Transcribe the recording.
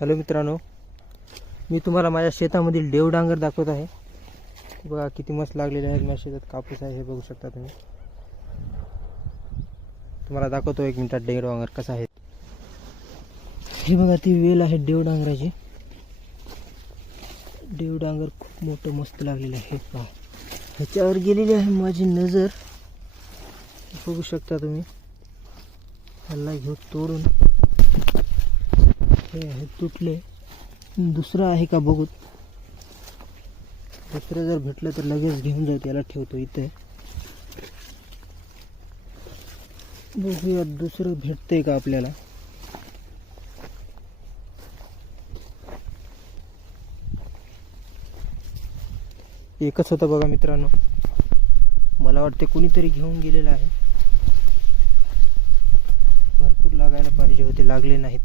Hello मित्रांनो, मी तुम्हाला माझ्या शेतामधील देवडांगर दाखवत आहे. बघा किती मस्त लागलेले आहेत. माझ्या शेतात कापूस आहे, हे बघू शकता तुम्ही. तुम्हाला दाखवतो 1 मिनिटात देवडांगर कसा आहे. हे बघा ती वेल आहे देवडांगराची. देवडांगर खूप मोठं मस्त लागलेलं आहे. पहा ह्याच्यावर गेलेली आहे माझी नजर, बघू शकता तुम्ही. ह्याला घेऊ तोडून. हे आहे तुटले. दुसरं आहे का बघू. दुसरं जर भेटलं तर लगेच घेऊन जाऊ. त्याला ठेवतो इथे. बघूया दुसरं भेटतंय का आपल्याला. एकच होतं बघा मित्रांनो. मला वाटते कुणीतरी घेऊन गेलेलं आहे. भरपूर लागायला पाहिजे होते, लागले नाहीत.